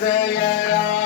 जय राम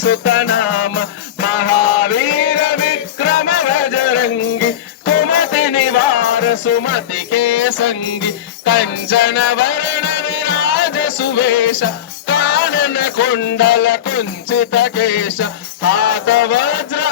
सुतनाम महावीर विक्रम बजरंगी कुमति निवार सुमति के संगी कंचन वर्ण विराज सुवेश कानन कुंडल कुंचित केश हाथ वज्र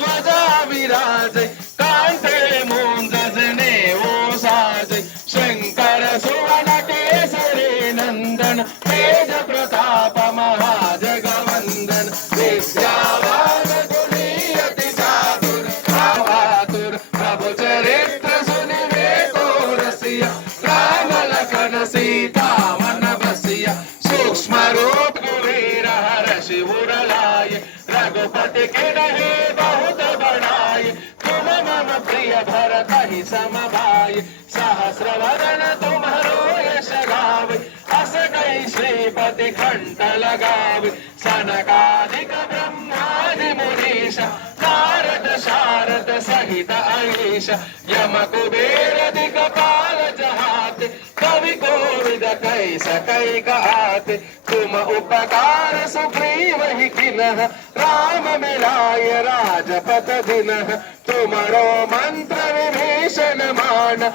ध्वजा विराज कांते मूंजने वो साज शंकर सुवन केसरी नंदन तेज प्रताप महाजगवंदन विद्यावान गुणीयति चातुर बहादुर प्रभु चरित्र सुनिवे को रसिया राम लखन सीता मन बसिया सूक्ष्म रूप कुबेर हर्षि उर लाए रघुपति के रहे बहुत बड़ाई तुम मम प्रिय भरत ही सम भाई सहस्र वदन तुम्हारो यश गावे अस कई श्रीपति कंठ लगावे सनकादिक ब्रह्मादि मुनीश नारद शारद सहित अहीश यम कुबेर दिक्पाल जहाते कवि कोविद कैस कै गाते तुम उपकार सुग्रीव ही किन्ह राम मिलाय राजपथ दिनह तुमरो मंत्र विभीषण मान